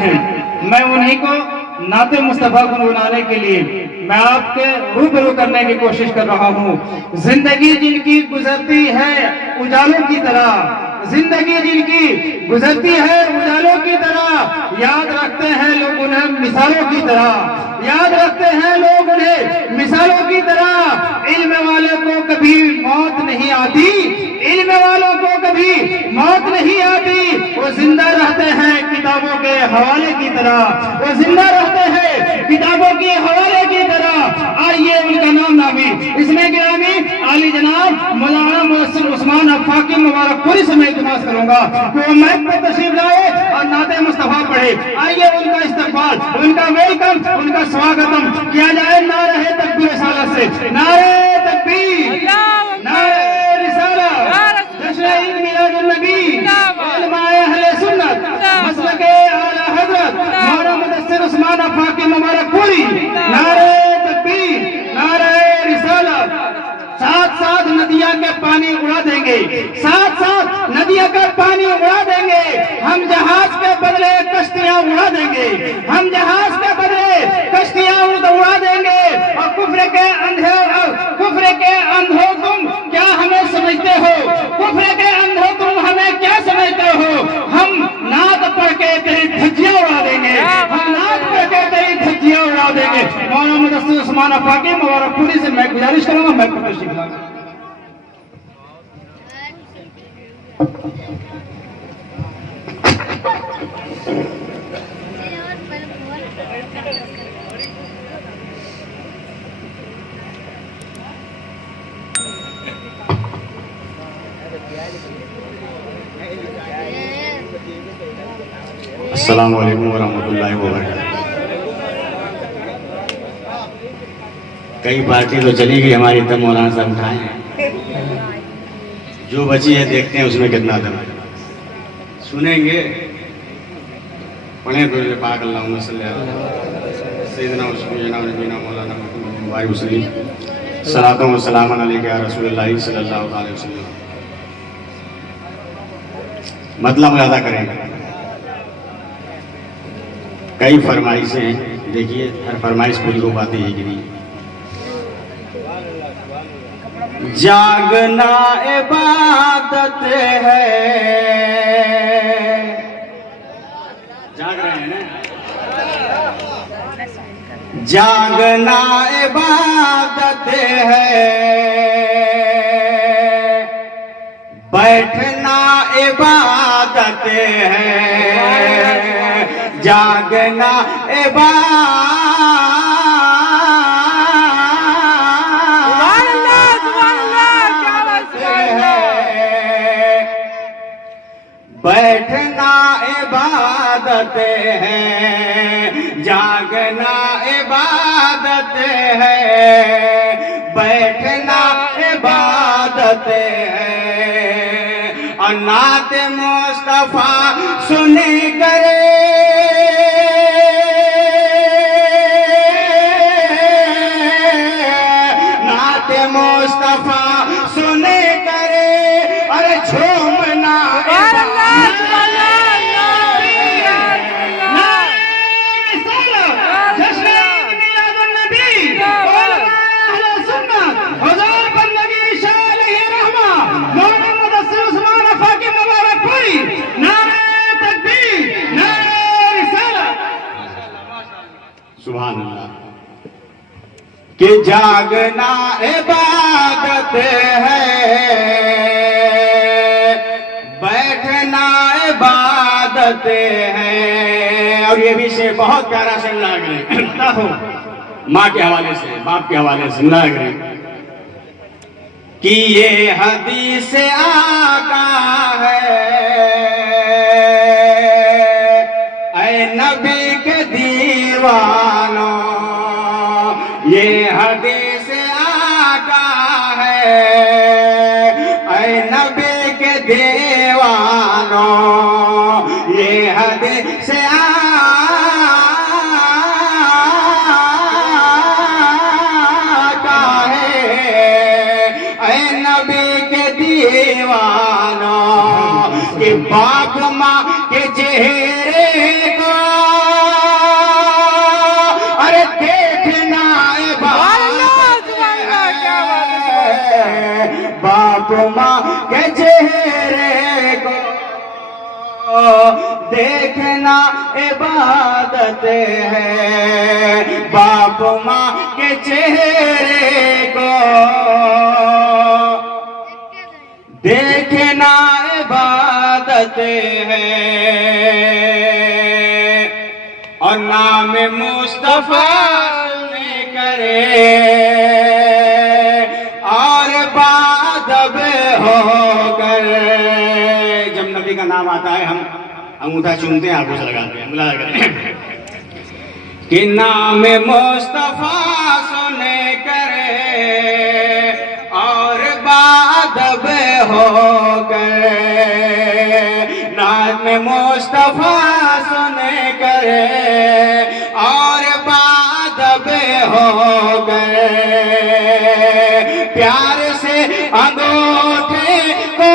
मैं उन्हीं को नाते मुस्तफा गुनगुनाने के लिए मैं आपके रूबरू करने की कोशिश कर रहा हूँ। जिंदगी जिनकी गुजरती है उजालों की तरह, जिंदगी जिनकी गुजरती है उजालों की तरह, याद रखते हैं लोग उन्हें मिसालों की तरह, याद रखते हैं लोग उन्हें मिसालों की तरह। इल्म वाले को कभी मौत नहीं आती, इल्म वालों को कभी मौत नहीं आती, वो जिंदा रहते हैं किताबों के हवाले की तरह, वो जिंदा रहते हैं किताबों के हवाले की तरह। आइए उनका नाम नामी इसमें गिरामी आली जनाब मौलाना मोहसिन उस्मान अफाकी मुबारकपुरी से मैं इल्तिमास करूंगा कि वो मैक पर तशरीफ लाए और नाते मुस्तफा पढ़े। आइए उनका इस्तकबाल, उनका वेलकम, उनका स्वागतम किया जाए नारे तकबीर रिसालत से। नारे तकबीर, नारे रिसालत, जश्न ईद मिलादुन नबी, उलमाए अहले सुन्नत, मसलके आला हजरत मौलाना मुदस्सिर उस्मान अफाकी मुबारकपुरी। नारे तकबीर, नारे रिसालत। साथ साथ नदियां के पानी उड़ा देंगे, साथ साथ नदियां का पानी उड़ा देंगे। हम जहाज के बदले कश्तियां उड़ा देंगे, हम जहाज के बदले कश्तियां उड़ा देंगे। और कुफ्र के अंधो तुम क्या हमें समझते हो, कुफ्र के अंधो तुम हमें क्या समझते हो। हम नात पढ़ के तेरी धज्जियां उड़ा देंगे, हम नात पढ़ के तेरी धज्जियां उड़ा देंगे। मौलाना मुदस्सिर उस्मान अफाकी मुबारकपुरी से मैं गुजारिश करूंगा मैं तशरीफ लाऊं। अस्सलामु अलैकुम वरहमतुल्लाहि वबरकातुहू। कई पार्टी तो चली गई हमारी, तब मौलाना साहब उठाए हैं। जो बची है देखते हैं उसमें कितना दम है, सुनेंगे। पढ़े तो पाक अल्लाहुम्मा सल्ली अला सय्यिदना व सय्यिदना व नबीना मौलाना मुहम्मद वसल्लम सलातो व सलामन अलैका या रसूलुल्लाह सल्लल्लाहु अलैहि वसल्लम। मतलब ज्यादा करेंगे। कई फरमाइशें हैं, देखिए हर फरमाइश पूरी हो पाती है कि नहीं। जागना इबादत है, जाग रहे हैं ना। जागना इबादत है, बैठना इबादत है, जागना इबादत है, बैठना इबादत है, जागना इबादत है, बैठना इबादत है। और नात मुस्तफा सुने करे, नात मुस्तफा सुने करे, अरे झूमना सुभान अल्लाह। कि जागना इबादत है, बैठना इबादत है। और ये भी शेर बहुत प्यारा शेर लग रहे हो, माँ के हवाले से, बाप के हवाले से लग रहे कि ये हदीस आका है, ऐ नबी के दीवानो, ये हदीस आका है, ऐ नबी के दीवानो, ये हदीस आका है, ऐ नबी के दीवानो। कि बाप माँ के चेहरे को देखना इबादत है, बाप माँ के चेहरे को देखना इबादत है, और नाम मुस्तफा में करे और बादब होकर। जब नबी का नाम आता है हम अंगूठा चूमते हैं, आंखों से लगाते हैं, मिला करें कि नाम मुस्तफा सुने करे और बादब होकर। नाम मुस्तफा सुने करे और बादब होकर। प्यार से अंगूठे को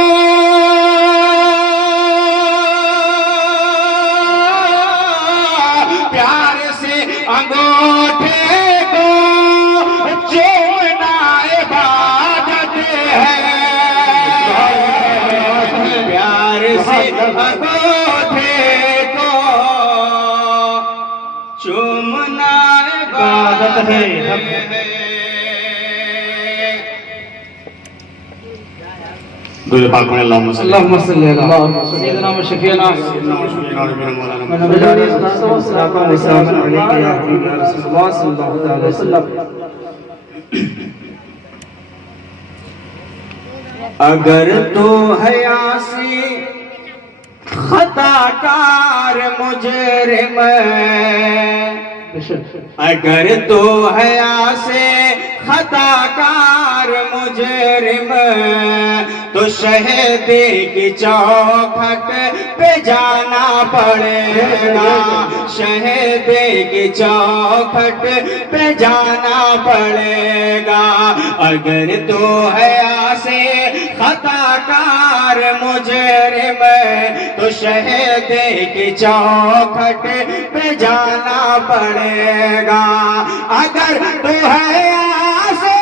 अंगूठे को चूमना इबादत है, प्यार से अंगूठे को चूमना इबादत है। दुआ पाक में अल्लाहुम्मा सल्ली अल्लाह सय्यदना व शफीना अगर तो हयासी खताकार मुजरिम, अगर तो हयासे खताकार मुजरिम, तो शहीदी की चौखट पे जाना पड़ेगा, शहीदी की चौखट पे जाना पड़ेगा। अगर तो हयासे खताकार मुजरिम, तो शहीदी की चौखट पे जाना पड़ेगा। अगर तो हयासे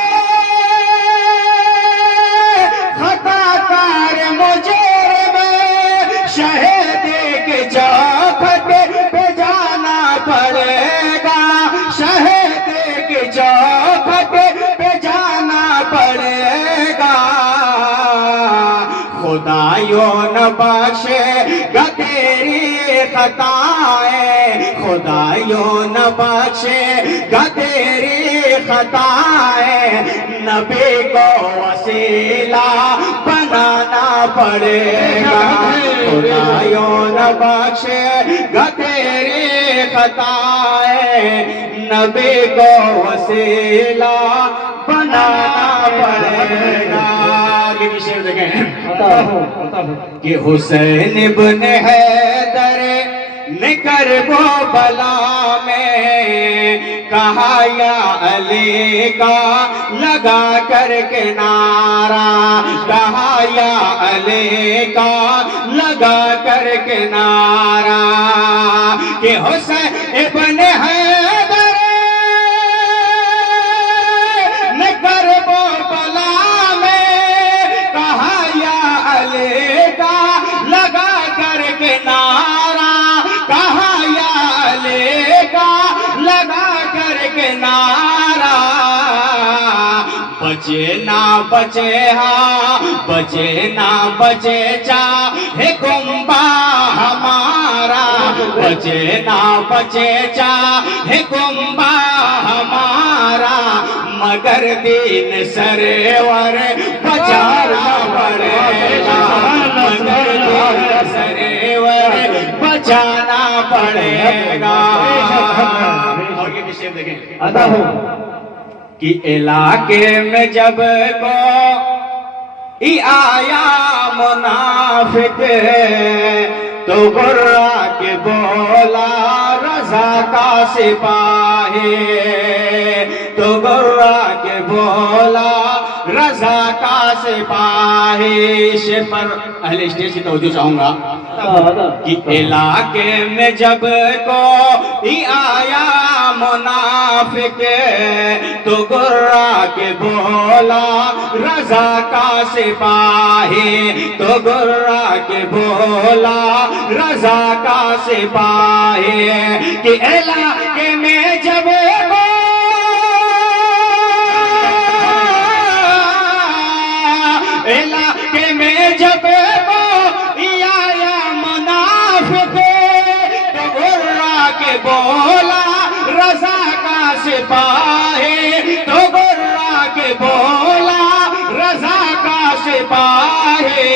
खताकार मुजरिम, शहीदी की चौखट पे जाना पड़ेगा, शहीदी की चौखट पे जाना पड़ेगा। खुदायो न बख्शेगा तेरी खताएं, खुदायो न बख्शेगा तेरी खताएं, नबी को वसीला बनाना पड़ेगा। खुदायो न बख्शेगा तेरी खताएं, नबी को वसीला बनाना पड़ेगा। कि हुसैन इब्न हैदर ने करबो बला में कहा या अली का लगा करके नारा, कहा या अली का लगा करके नारा। कि हुसैन इब्न हैदर ने करबो बला लगा करके नारा, कहा या अली का लगा करके नारा। बचे ना बचे हाँ, बचे ना बचे चाहे गुम्बा हमारा, बचे ना बचे चाहे गुम्बा हमारा, मगर दीन सरवर बचाना पड़ेगा, मगर दीन सरवर बचाना पड़ेगा। और ये विषय देखें अदा हो कि इलाके में जब को आया मुनाफिक, तो गुर्रा के बोला रजा का सिपाही, तो गुर्रा के बोला रजा का सिपाही। शेर पर अहले स्टेज की तवज्जो चाहूंगा कि इलाके में जब को आया मुनाफिक तो गुर्रा के बोला रजा का सिपाही, तो गुर्रा के बोला रजा का सिपाही कि इलाके में जब इलाके में जब आया मुनाफिक तो गुर्रा के बोला रजा का सिपाही, तो गुर्रा के बोला रजा का सिपाही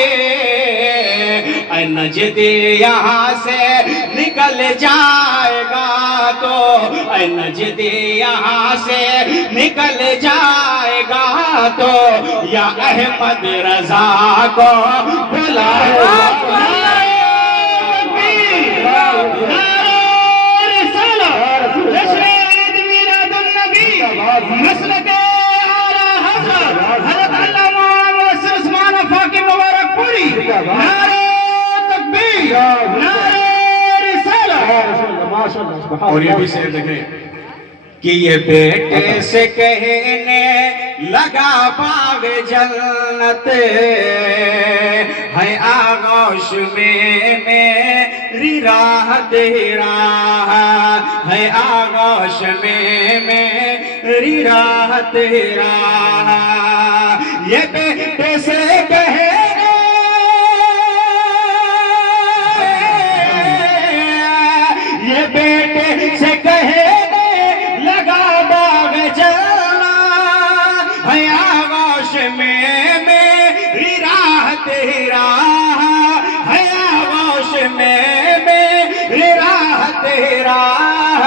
नजदी यहाँ से निकल जाएगा तो नजदी यहाँ से निकल जाएगा तो या अहमद रजा को बुलाएगा। और ये भी शेर देखें कि ये बेटे से कहने लगा बाग जन्नत है आगोश में मेरी राहत राह है, आगोश में मेरी राहत राह ये बेटे से कहे बेटे से कहने लगा बाग जलना है आगोश में मेरी राहत राह है, आगोश में मेरी राहत राह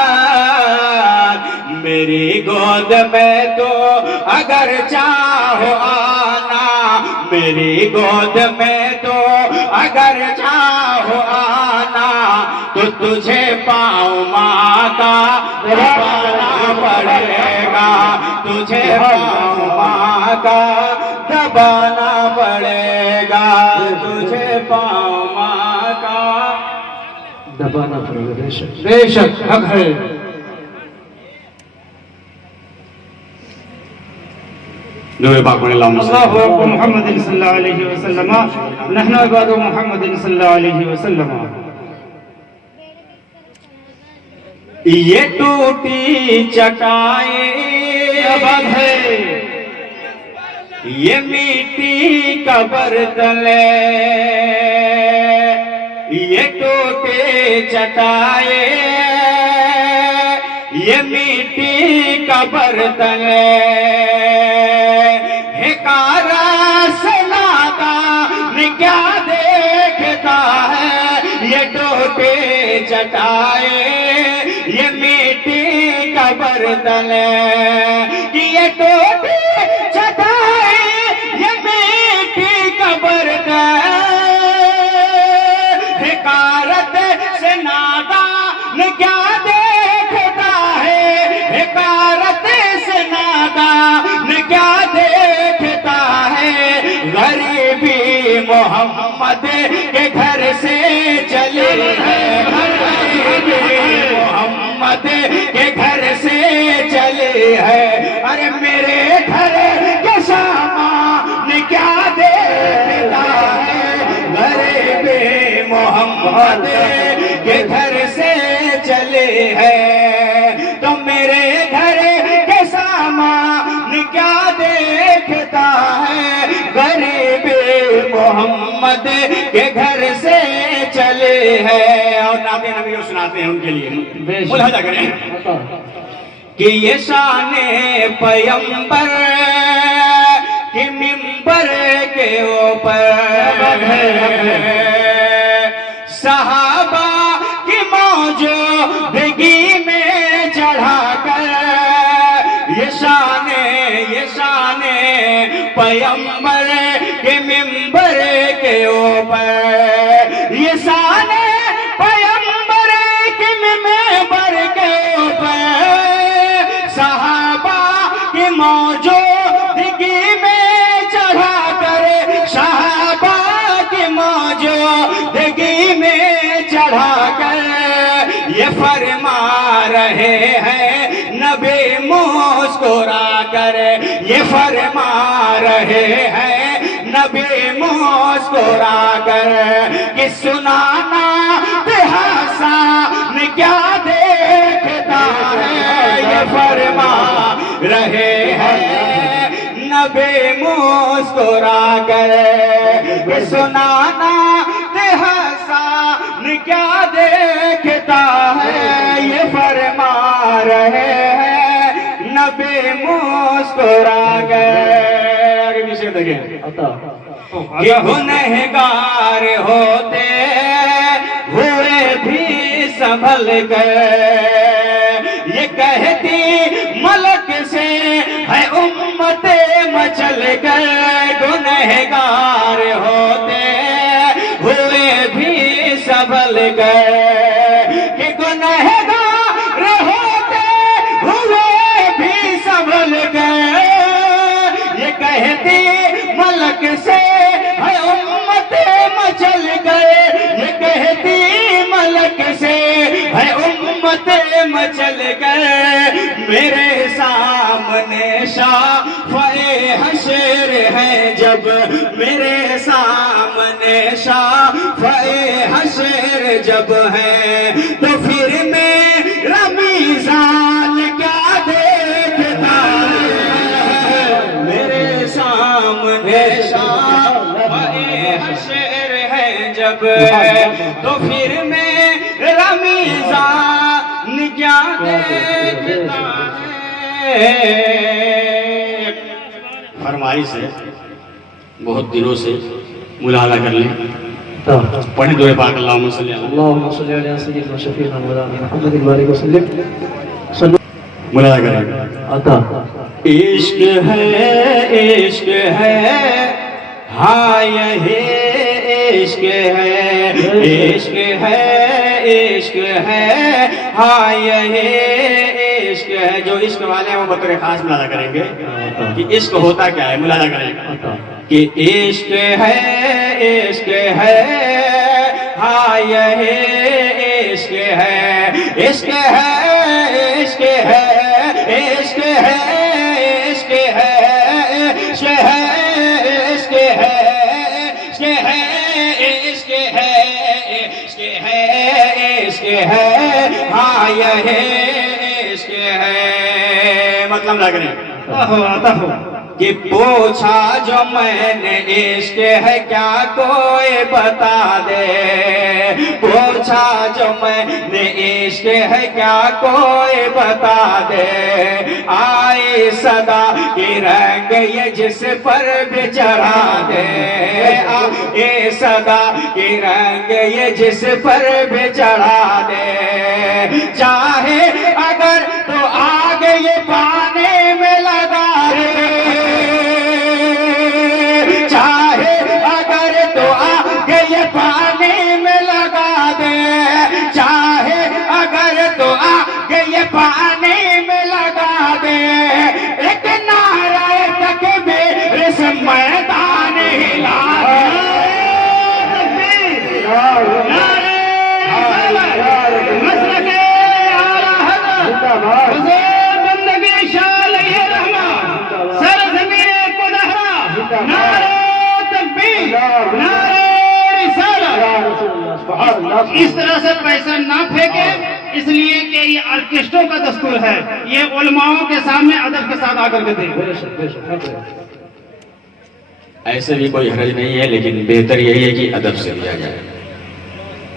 मेरी गोद में तो अगर चाहो आना, मेरी गोद में तो अगर चाहो आना तो तुझे पाँव माँ का दबाना पड़ेगा, तुझे पाँव माँ का दबाना पड़ेगा, तुझे पाँव माँ का दबाना पड़ेगा। बेशक बेशक हक है। अल्लाहु मुहम्मद सल्लल्लाहु अलैहि वसल्लम नहनु इबादु मुहम्मद सल्लल्लाहु अलैहि वसल्लम। ये टूटी चटाए बात है, ये मिट्टी कबर तले, ये टूटे चटाए ये मिट्टी कबर तले हिकारा से नादा क्या देखता है, ये टूटे चटाए ये मिट्टी कबर तले कि ये टूटे चटाए ये मिट्टी कबर तले हिकारत से नादा क्या देखता है, हिकारत से नादा क्या देखता है, गरीबी मोहम्मद के घर से चले है, मोहम्मद के घर से चले है, अरे मेरे घर के सामान क्या देखता है, गरीबी मोहम्मद के घर से चले है, तो मेरे घर के सामान क्या देखता है, गरीबी मोहम्मद के घर से चले हैं। और नाते नबी सुनाते हैं उनके लिए, मुलाजा करें कि ये शाने पैगंबर कि मिंबर के ऊपर सहाबा की मौजूदगी में चढ़ाकर ये शाने पैगंबर के मिंबर के ऊपर, ये शाने पैगंबर के मिंबर के ऊपर सहाबा की मौजूदगी में चढ़ाकर, सहाबा की मौजूदगी में चढ़ाकर ये फरमा रहे हैं नबी मुस्कुरा कर, ये फरमा रहे हैं नबी मुस्कुरा कर कि सुनाना हसन क्या देखता है, ये फरमा रहे हैं नबी मुस्कुरा कर कि सुनाना हसन क्या देखता है, ये फरमा रहे हैं नबी मुस्कुरा कर। पीछे देखें ये गुनहगार होते हुए भी संभल गए, ये कहती मलक से है उम्मते मचल गए। गुनहगार होते हुए भी संभल गए, कि गुनहगार होते हुए भी संभल गए, ये कहती मलक से है उम्मते मचल गए, ये कहती मलक से है उम्मते मचल गए। मेरे सामने शाफ़ए हशर है जब, मेरे सामने शाफ़ए हशर जब है, तो फिर मेरा मीज़ान क्या देखता है। मेरे सामने शाफ़ए हशर है जब, तो फिर मेरा मीज़ान क्या देखता है। फरमाइश है बहुत दिनों से मुलाला कर लें, पढ़े दुआ पाक अल्लाहुम्मा सल्ली अला सय्यिदिना मुहम्मद बारिक वसल्लम, मुलाला करें। इश्क है हाँ यही इश्क है, इश्क है हाँ यही इश्क है। जो इश्क वाले हैं वो बतौर खास मुलाजा करेंगे कि इश्क होता क्या है, मुलाजा करेंगे कि इश्क है हाँ यही इश्क है, इश्क है इश्क है इश्क है इश्क है इश्क है इश्क है इश्क है इश्क है इश्क है इश्क है हाँ यही इश्क है। मतलब लग रहे आता हो कि पूछा जो मैंने इश्क है क्या कोई बता दे, पूछा जो मैंने इश्क है क्या कोई बता दे। आए सदा की रंग ये जिस पर भी चढ़ा दे, आए सदा की रंग ये जिस पर भी चढ़ा दे। चाहे अगर तो आग ये पानी में लगा दे, चाहे अगर तो आग ये पानी में लगा दे, चाहे अगर तो आग ये पानी में लगा दे। एक नारा तकबीर से मैदान हिला इस तरह से पैसा ना फेंके, इसलिए कि ये ऑर्केस्ट्रों का दस्तूर है, ये उलमाओं के सामने अदब के साथ आकर के दें। ऐसे भी कोई हर्ज नहीं है, लेकिन बेहतर यही है कि अदब से दिया जाए,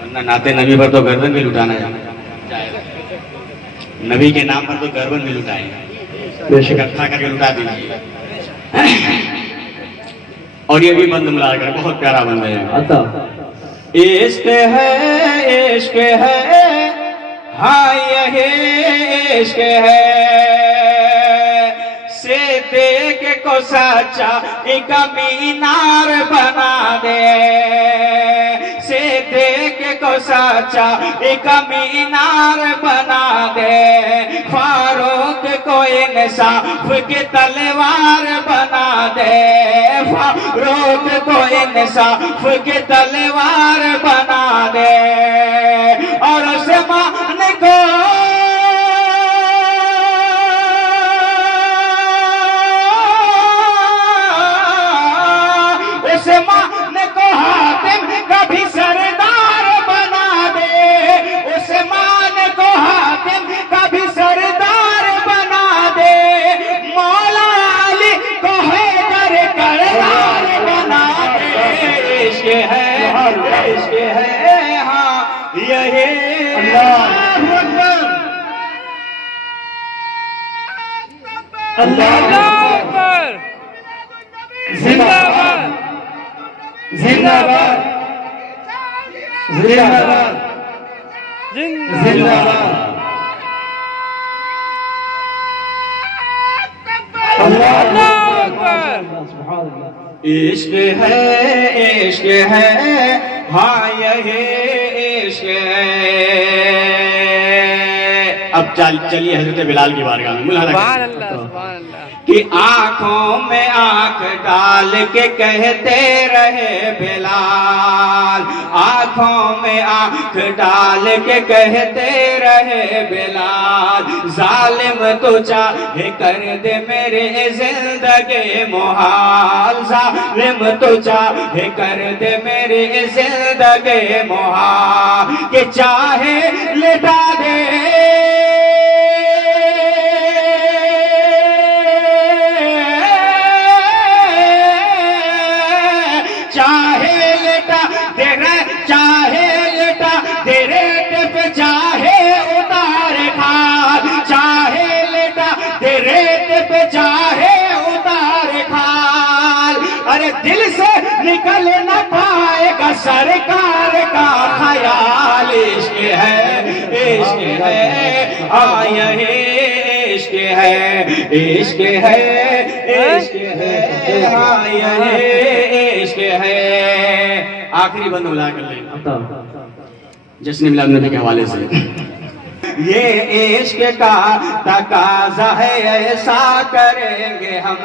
वरना नाते नबी पर तो गर्दन भी लुटाना जाएगा। नबी के नाम पर तो गर्दन भी लुटाएंगे, इकट्ठा करके लुटा दीजिए। और ये भी बंद मिला कर बहुत प्यारा बंद है। इश्क है हाँ यही इश्क है, से देख को सच्चा एक मीनार बना दे, से देख को सच्चा एक मीनार बना दे। फारूक को इंसाफ की तलवार बना दे, फारूक को इंसाफ की तलवार बना दे। और उस्मान को अल्लाह अकबर। जिंदाबाद जिंदाबाद जिंदाबाद जिंदाबाद। अल्लाह अकबर। इश्क है हाँ यही इश्क है। अब चलिए हजरत बिलाल की बारगाह में सुभान अल्लाह सुभान अल्लाह। कि आंखों में आंख डाल के कहते रहे बिलाल, आंखों में आंख डाल के कहते रहे बिलाल, जालिम तो चाहे कर दे मेरे जिंदगी मुहाल, जालिम तो चाहे कर दे मेरे जिंदगी मुहाल, कि चाहे लिटा दे दिल से निकल न पाएगा सरकार का ख्याल। इश्क है हाँ यही इश्क है, इश्क है हाँ यही इश्क है। आखिरी बंद मिला कर ले जश्न मिलाद नबी के हवाले से। ये इश्क का तकाजा है ऐसा करेंगे हम,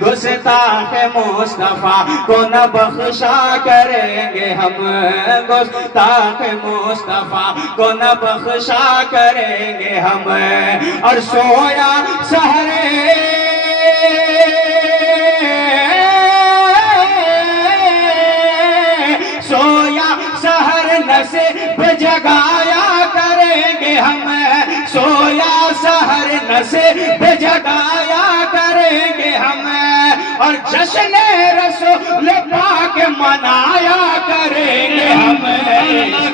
गुस्ताख मुस्तफा को न बख्शा करेंगे हम, गुस्ताख मुस्तफा को न बख्शा करेंगे हम। और सोया सहरे सोया सहर नसीब जगाया करेंगे हम, सोया सहर नसीब जगाया करेंगे हम। और जश्न रसूल पाक मनाया करेंगे हम।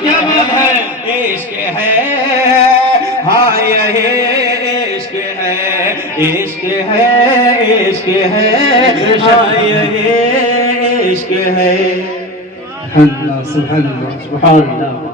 क्या बात है। इश्क है हाँ यही इश्क है, इश्क है इश्क है हाँ यही इश्क है। सुभान अल्लाह सुभान अल्लाह सुभान अल्लाह।